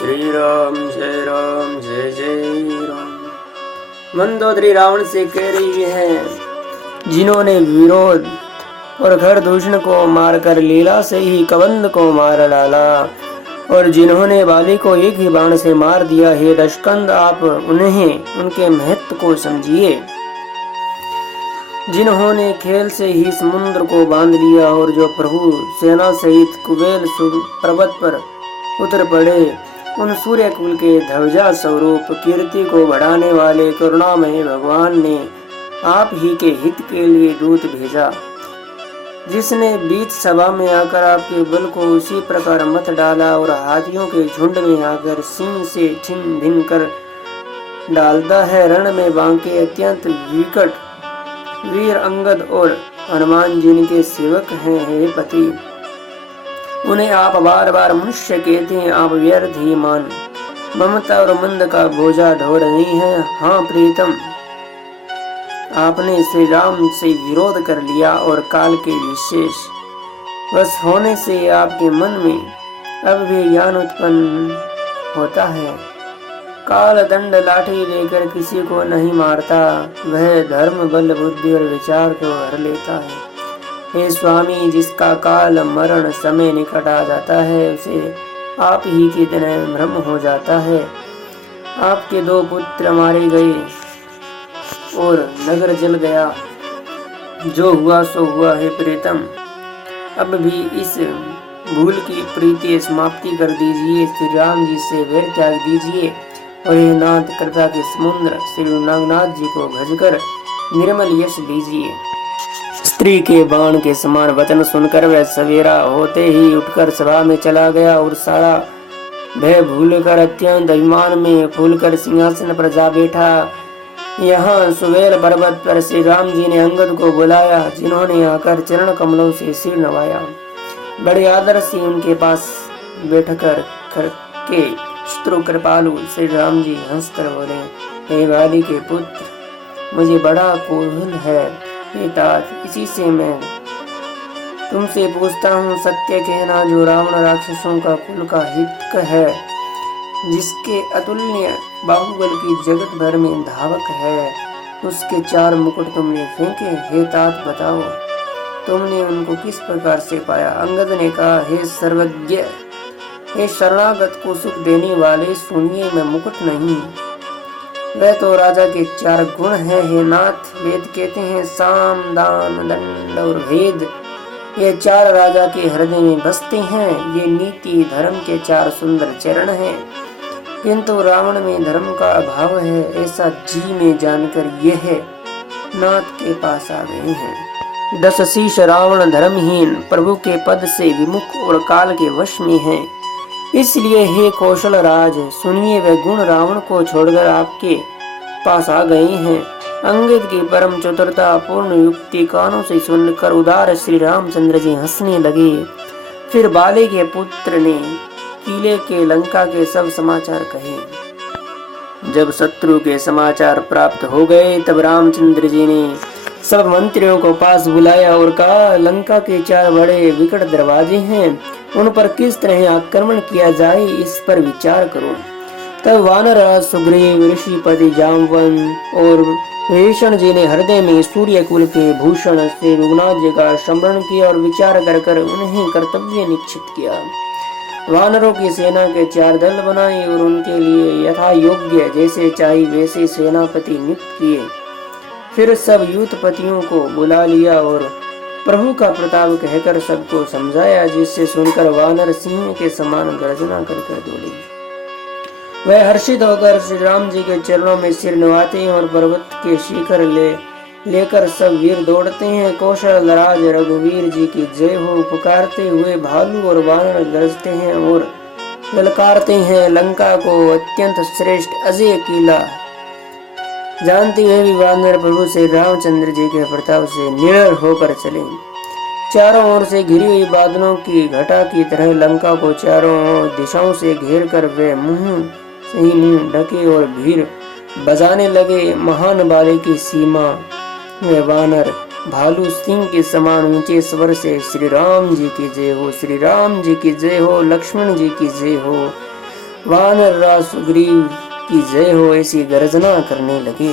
श्री राम जय जय राम। मंदोदरी रावण से कह रही है, जिन्होंने विरोध और घर दूषण को मारकर लीला से ही कबंध को मार डाला और जिन्होंने बाली को एक ही बाण से मार दिया, हे दशकंद आप उन्हें उनके महत्व को समझिए। जिन्होंने खेल से ही समुद्र को बांध लिया और जो प्रभु सेना सहित कुबेल पर्वत पर उतर पड़े, उन सूर्य कुल के ध्वजा स्वरूप कीर्ति को बढ़ाने वाले करुणामय भगवान ने आप ही के हित के लिए दूत भेजा, जिसने बीच सभा में आकर आपके बल को उसी प्रकार मत डाला और हाथियों के झुंड में आकर सिंह से छिन्न भिन्न कर डालता है। रण में बांके अत्यंत विकट वीर अंगद और हनुमान जिनके सेवक हैं, हे पति उन्हें आप बार बार मनुष्य कहते हैं, आप व्यर्थ ही मान ममता और मंद का बोझा ढो रही हैं। हाँ प्रीतम, आपने श्री राम से विरोध कर लिया और काल के विशेष वश होने से आपके मन में अब भी ज्ञान उत्पन्न होता है। काल दंड लाठी लेकर किसी को नहीं मारता, वह धर्म बल बुद्धि और विचार को हर लेता है। हे स्वामी, जिसका काल मरण समय निकट आ जाता है, उसे आप ही की तरह भ्रम हो जाता है। आपके 2 पुत्र मारे गए और नगर जल गया, जो हुआ सो हुआ है प्रीतम। अब भी इस भूल की प्रीति समाप्ति कर दीजिए, श्री राम जी से वैर त्याग दीजिए और हे नाथ कृपा के समुद्र श्री नागनाथ जी को भजकर निर्मल यश लीजिए। स्त्री के बाण के समान वचन सुनकर वह सवेरा होते ही उठकर सभा में चला गया और सारा भय भूलकर अत्यंत अभिमान में फूलकर सिंहासन पर जा बैठा। यहाँ सुवेल पर्वत पर श्री राम जी ने अंगद को बुलाया, जिन्होंने आकर चरण कमलों से सिर नवाया। बड़े आदर से उनके पास बैठकर के शत्रु कृपालु श्री राम जी हंसकर बोले, हे बाली के पुत्र, मुझे बड़ा कौतूहल है। हे तात, इसी से मैं तुमसे पूछता हूँ, सत्य कहना जो रावण राक्षसों का कुल का हित है, जिसके अतुल्य बाहुबल की जगत भर में धावक है, उसके 4 मुकुट तुमने फेंके। हे तात बताओ, तुमने उनको किस प्रकार से पाया? अंगद ने कहा, हे सर्वज्ञ, हे शरणागत को सुख देने वाले, सुनिए मैं मुकुट नहीं, वह तो राजा के 4 गुण हैं। हे नाथ, वेद कहते हैं साम दान दंड और भेद, ये 4 राजा के हृदय में बसते हैं। ये नीति धर्म के 4 सुंदर चरण हैं, किंतु रावण में धर्म का अभाव है, ऐसा जी में जानकर यह नाथ के पास आ गए हैं। 10 शीश रावण धर्महीन प्रभु के पद से विमुख और काल के वश में है। इसलिए हे कौशल राज, सुनिए वे गुण रावण को छोड़कर आपके पास आ गए हैं। अंगद की परम चतुरता पूर्ण युक्ति कानों से सुनकर उदार श्री रामचंद्र जी हंसने लगे। फिर बाले के पुत्र ने किले के लंका के सब समाचार कहे। जब शत्रु के समाचार प्राप्त हो गए, तब रामचंद्र जी ने सब मंत्रियों को पास बुलाया और कहा, लंका के 4 बड़े विकट दरवाजे हैं, उन पर किस तरह आक्रमण किया जाए, इस पर विचार करो। तब वानर सुग्रीव, ऋषिपति जाम्बवन और विभीषण जी ने हृदय में सूर्य कुल के भूषण से रघुनाथ जी का स्मरण किया और विचार कर कर उन्हें कर्तव्य निश्चित किया। वानरों की सेना के 4 दल बनाए और उनके लिए यथा योग्य जैसे चाहिए वैसे सेनापति नियुक्त किए। फिर सब यूथपतियों को बुला लिया और प्रभु का प्रताप कहकर सबको समझाया, जिससे सुनकर वानर सिंह के समान गर्जना कर दौड़े। वह हर्षित होकर श्री राम जी के चरणों में सिर नवाते हैं और पर्वत के शिखर लेकर सब वीर दौड़ते हैं। कौशल राज रघुवीर जी की जय हो पुकारते हुए भालू और वानर गरजते हैं और ललकारते हैं। लंका को अत्यंत श्रेष्ठ अजय किला जानते हुए भी वानर प्रभु से रामचंद्र जी के प्रताप से निडर होकर चले। चारों ओर से घिरी हुई बादलों की घटा की तरह लंका को चारों दिशाओं से घेर कर वे मुंह से ही मुंह ढके और भीड़ बजाने लगे। महान बाले की सीमा में वानर भालू सिंह के समान ऊंचे स्वर से श्री राम जी की जय हो, श्री राम जी की जय हो, लक्ष्मण जी की जय हो, वानर राज सुग्रीव की जय हो ऐसी गर्जना करने लगे।